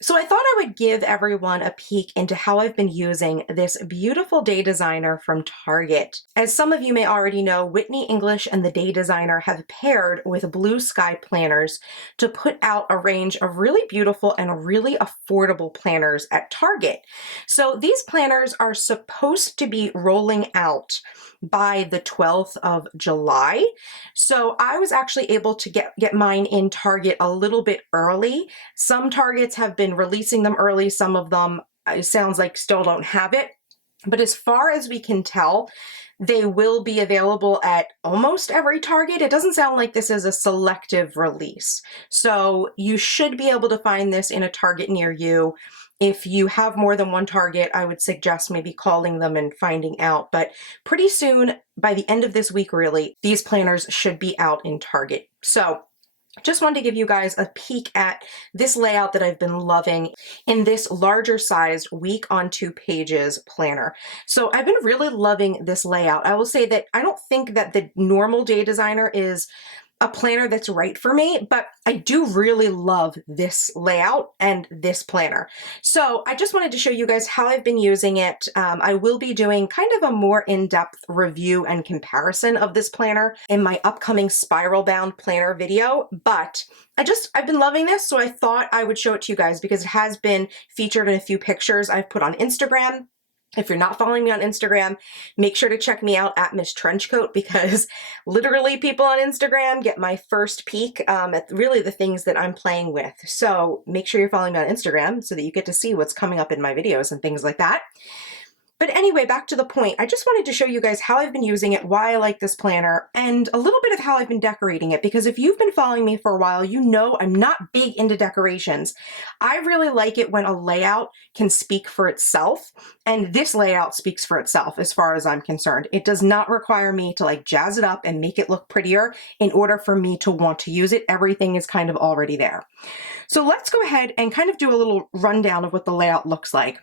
So I thought I would give everyone a peek into how I've been using this beautiful day designer from Target. As some of you may already know, Whitney English and the Day Designer have paired with Blue Sky Planners to put out a range of really beautiful and really affordable planners at Target. So these planners are supposed to be rolling out by the 12th of July. So I was actually able to get mine in Target a little bit early. Some Targets have been releasing them early. Some of them, it sounds like, still don't have it. But as far as we can tell, they will be available at almost every Target. It doesn't sound like this is a selective release. So you should be able to find this in a Target near you. If you have more than one Target, I would suggest maybe calling them and finding out. But pretty soon, by the end of this week, really, these planners should be out in Target. So just wanted to give you guys a peek at this layout that I've been loving in this larger sized week on 2 pages planner. So I've been really loving this layout. I will say that I don't think that the normal Day Designer is a planner that's right for me, but I do really love this layout and this planner. So I just wanted to show you guys how I've been using it. I will be doing kind of a more in-depth review and comparison of this planner in my upcoming spiral bound planner video, but I've been loving this, so I thought I would show it to you guys because it has been featured in a few pictures I've put on Instagram. If you're not following me on Instagram, make sure to check me out at MissTrenchcoat because literally people on Instagram get my first peek at really the things that I'm playing with. So make sure you're following me on Instagram so that you get to see what's coming up in my videos and things like that. But anyway, back to the point, I just wanted to show you guys how I've been using it, why I like this planner, and a little bit of how I've been decorating it, because if you've been following me for a while, you know I'm not big into decorations. I really like it when a layout can speak for itself, and this layout speaks for itself as far as I'm concerned. It does not require me to like jazz it up and make it look prettier in order for me to want to use it. Everything is kind of already there. So let's go ahead and kind of do a little rundown of what the layout looks like.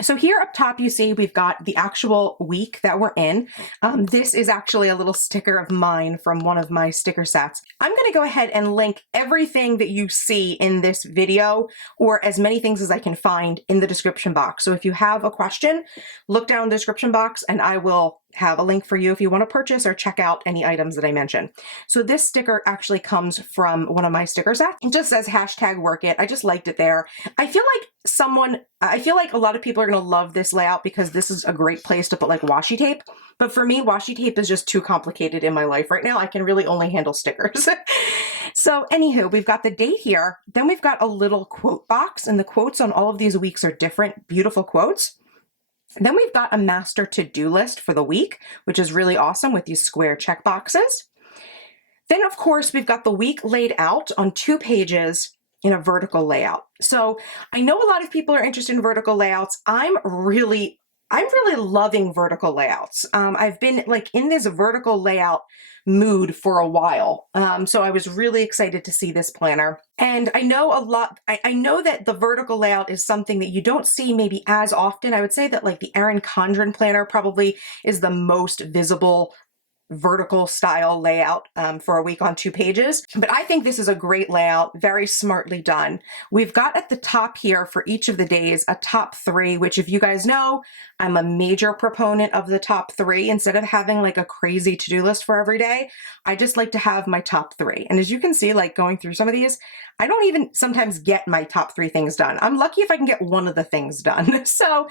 So here up top, you see we've got the actual week that we're in. This is actually a little sticker of mine from one of my sticker sets. I'm going to go ahead and link everything that you see in this video, or as many things as I can find, in the description box. So if you have a question, look down in the description box and I will have a link for you if you want to purchase or check out any items that I mention. So this sticker actually comes from one of my sticker sets. It just says #workit. I just liked it there. I feel like a lot of people are going to love this layout because this is a great place to put like washi tape. But for me, washi tape is just too complicated in my life right now. I can really only handle stickers. So anywho, we've got the date here. Then we've got a little quote box, and the quotes on all of these weeks are different, beautiful quotes. Then we've got a master to-do list for the week, which is really awesome with these square check boxes. Then, of course, we've got the week laid out on 2 pages in a vertical layout. So I know a lot of people are interested in vertical layouts. I'm really loving vertical layouts. I've been like in this vertical layout mood for a while. So I was really excited to see this planner. And I know I know that the vertical layout is something that you don't see maybe as often. I would say that like the Erin Condren planner probably is the most visible vertical style layout for a week on 2 pages. But I think this is a great layout, very smartly done. We've got at the top here for each of the days a top 3, which if you guys know, I'm a major proponent of the top 3. Instead of having like a crazy to-do list for every day, I just like to have my top 3. And as you can see, like going through some of these, I don't even sometimes get my top 3 things done. I'm lucky if I can get one of the things done. So,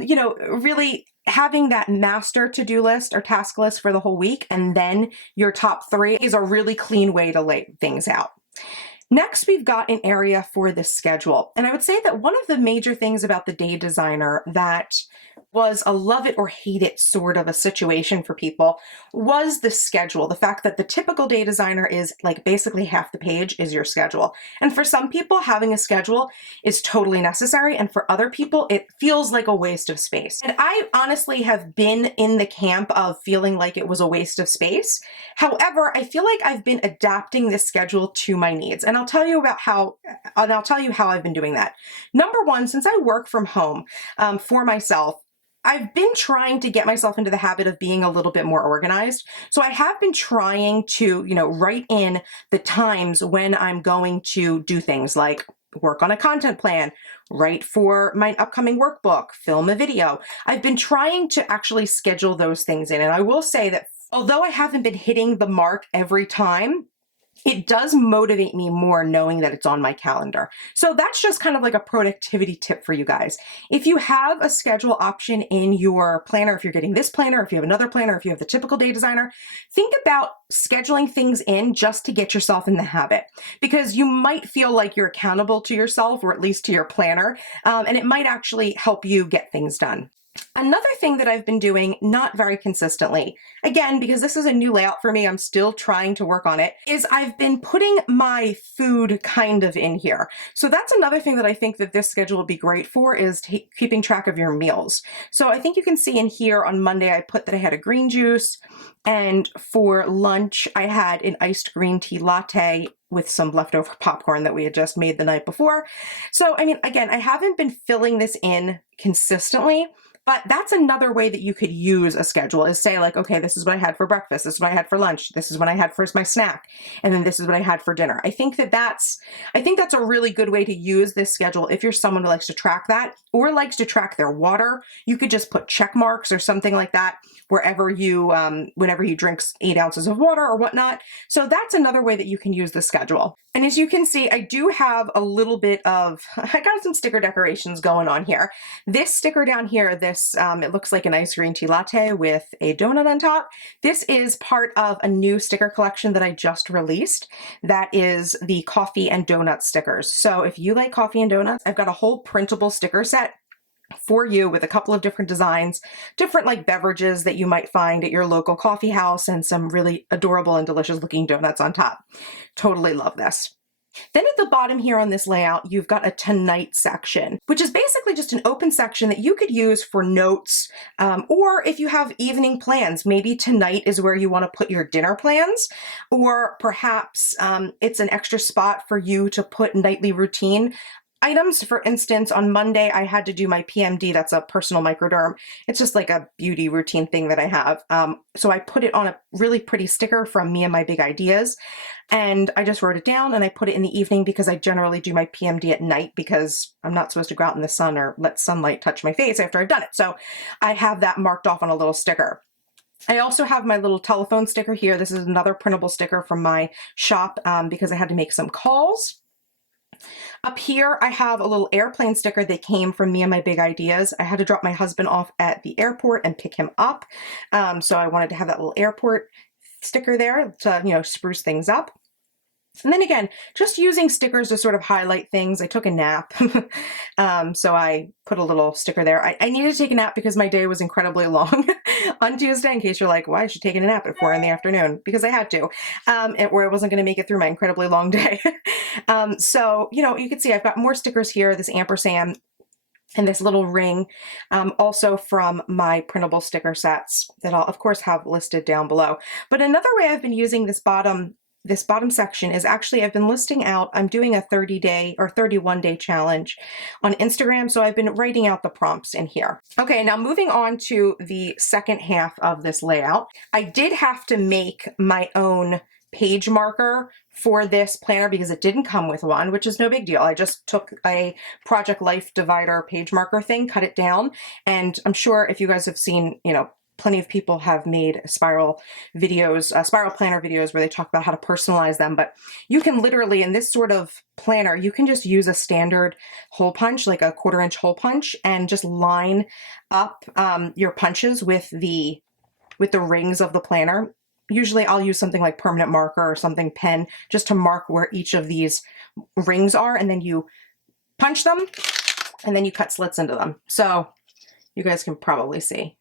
you know, really having that master to-do list or task list for the whole week and then your top 3 is a really clean way to lay things out. Next, we've got an area for the schedule. And I would say that one of the major things about the Day Designer that was a love it or hate it sort of a situation for people was the schedule. The fact that the typical Day Designer is like basically half the page is your schedule. And for some people, having a schedule is totally necessary. And for other people, it feels like a waste of space. And I honestly have been in the camp of feeling like it was a waste of space. However, I feel like I've been adapting this schedule to my needs. And I'll tell you how I've been doing that. Number one, since I work from home for myself, I've been trying to get myself into the habit of being a little bit more organized. So I have been trying to, write in the times when I'm going to do things like work on a content plan, write for my upcoming workbook, film a video. I've been trying to actually schedule those things in. And I will say that although I haven't been hitting the mark every time, it does motivate me more knowing that it's on my calendar. So that's just kind of like a productivity tip for you guys. If you have a schedule option in your planner, if you're getting this planner, if you have another planner, if you have the typical day designer, think about scheduling things in just to get yourself in the habit, because you might feel like you're accountable to yourself, or at least to your planner, and it might actually help you get things done. Another thing that I've been doing, not very consistently, again, because this is a new layout for me, I'm still trying to work on it, is I've been putting my food kind of in here. So that's another thing that I think that this schedule would be great for, is keeping track of your meals. So I think you can see in here on Monday, I put that I had a green juice, and for lunch, I had an iced green tea latte with some leftover popcorn that we had just made the night before. So, I mean, again, I haven't been filling this in consistently, but that's another way that you could use a schedule, is say like, okay, this is what I had for breakfast, this is what I had for lunch, this is what I had for my snack, and then this is what I had for dinner. I think that's a really good way to use this schedule if you're someone who likes to track that, or likes to track their water. You could just put check marks or something like that wherever you, whenever you drink 8 ounces of water or whatnot. So that's another way that you can use the schedule. And as you can see, I do have a little bit of, I got some sticker decorations going on here. This sticker down here, it looks like an iced green tea latte with a donut on top. This is part of a new sticker collection that I just released. That is the coffee and donut stickers. So if you like coffee and donuts, I've got a whole printable sticker set for you with a couple of different designs, different like beverages that you might find at your local coffee house, and some really adorable and delicious looking donuts on top. Totally love this. Then at the bottom here on this layout, you've got a tonight section, which is basically just an open section that you could use for notes, or if you have evening plans, maybe tonight is where you want to put your dinner plans, or perhaps it's an extra spot for you to put nightly routine items. For instance, on Monday, I had to do my PMD. That's a personal microderm. It's just like a beauty routine thing that I have. So I put it on a really pretty sticker from Me and My Big Ideas. And I just wrote it down and I put it in the evening, because I generally do my PMD at night, because I'm not supposed to go out in the sun or let sunlight touch my face after I've done it. So I have that marked off on a little sticker. I also have my little telephone sticker here. This is another printable sticker from my shop, because I had to make some calls. Up here, I have a little airplane sticker that came from Me and My Big Ideas. I had to drop my husband off at the airport and pick him up. So I wanted to have that little airport sticker there to, you know, spruce things up. And then again, just using stickers to sort of highlight things. I took a nap, so I put a little sticker there. I needed to take a nap because my day was incredibly long on Tuesday, in case you're like, why is she taking a nap at 4 in the afternoon? Because I had to, or I wasn't going to make it through my incredibly long day. So, you know, you can see I've got more stickers here, this ampersand, and this little ring, also from my printable sticker sets that I'll of course have listed down below. But another way I've been using this bottom section is actually, I've been listing out, I'm doing a 30-day or 31-day challenge on Instagram. So I've been writing out the prompts in here. Okay, now moving on to the second half of this layout. I did have to make my own page marker for this planner because it didn't come with one, which is no big deal. I just took a Project Life divider page marker thing, cut it down. And I'm sure if you guys have seen, you know, plenty of people have made spiral videos, spiral planner videos where they talk about how to personalize them, but you can literally, in this sort of planner, you can just use a standard hole punch, like a 1/4-inch hole punch, and just line up your punches with the rings of the planner. Usually I'll use something like permanent marker or something, pen, just to mark where each of these rings are, and then you punch them and then you cut slits into them. So you guys can probably see.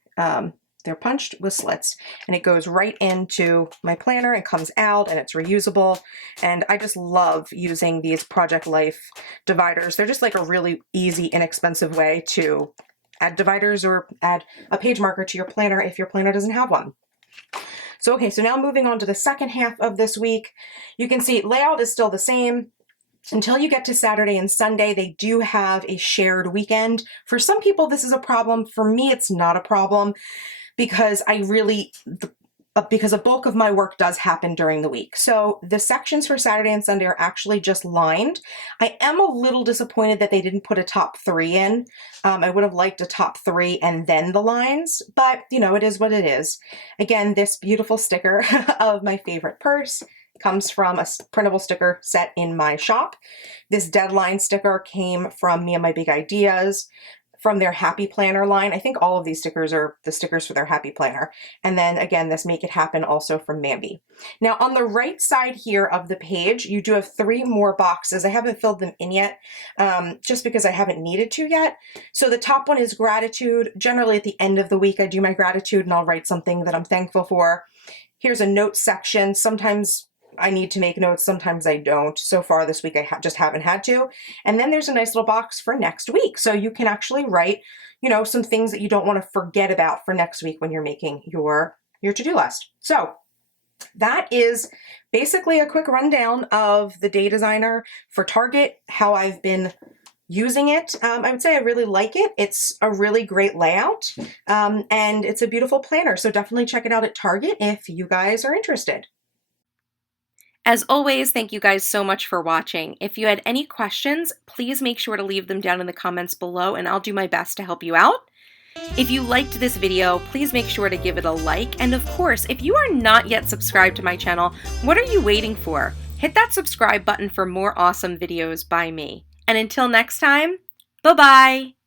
They're punched with slits, and it goes right into my planner and comes out, and it's reusable. And I just love using these Project Life dividers. They're just like a really easy, inexpensive way to add dividers or add a page marker to your planner if your planner doesn't have one. So, okay, so now moving on to the second half of this week, you can see layout is still the same. Until you get to Saturday and Sunday, they do have a shared weekend. For some people, this is a problem. For me, it's not a problem, because because a bulk of my work does happen during the week. So the sections for Saturday and Sunday are actually just lined. I am a little disappointed that they didn't put a top 3 in. I would have liked a top 3 and then the lines, but you know, it is what it is. Again, this beautiful sticker of my favorite purse comes from a printable sticker set in my shop. This deadline sticker came from Me and My Big Ideas, from their Happy Planner line. I think all of these stickers are the stickers for their Happy Planner. And then again, this Make It Happen also from Mambi. Now on the right side here of the page, you do have 3 more boxes. I haven't filled them in yet, just because I haven't needed to yet. So the top one is gratitude. Generally at the end of the week, I do my gratitude and I'll write something that I'm thankful for. Here's a notes section. Sometimes I need to make notes, sometimes I don't. So far this week, I just haven't had to. And then there's a nice little box for next week. So you can actually write, you know, some things that you don't want to forget about for next week when you're making your to-do list. So that is basically a quick rundown of the Day Designer for Target, how I've been using it. I would say I really like it. It's a really great layout, and it's a beautiful planner. So definitely check it out at Target if you guys are interested. As always, thank you guys so much for watching. If you had any questions, please make sure to leave them down in the comments below and I'll do my best to help you out. If you liked this video, please make sure to give it a like. And of course, if you are not yet subscribed to my channel, what are you waiting for? Hit that subscribe button for more awesome videos by me. And until next time, bye-bye!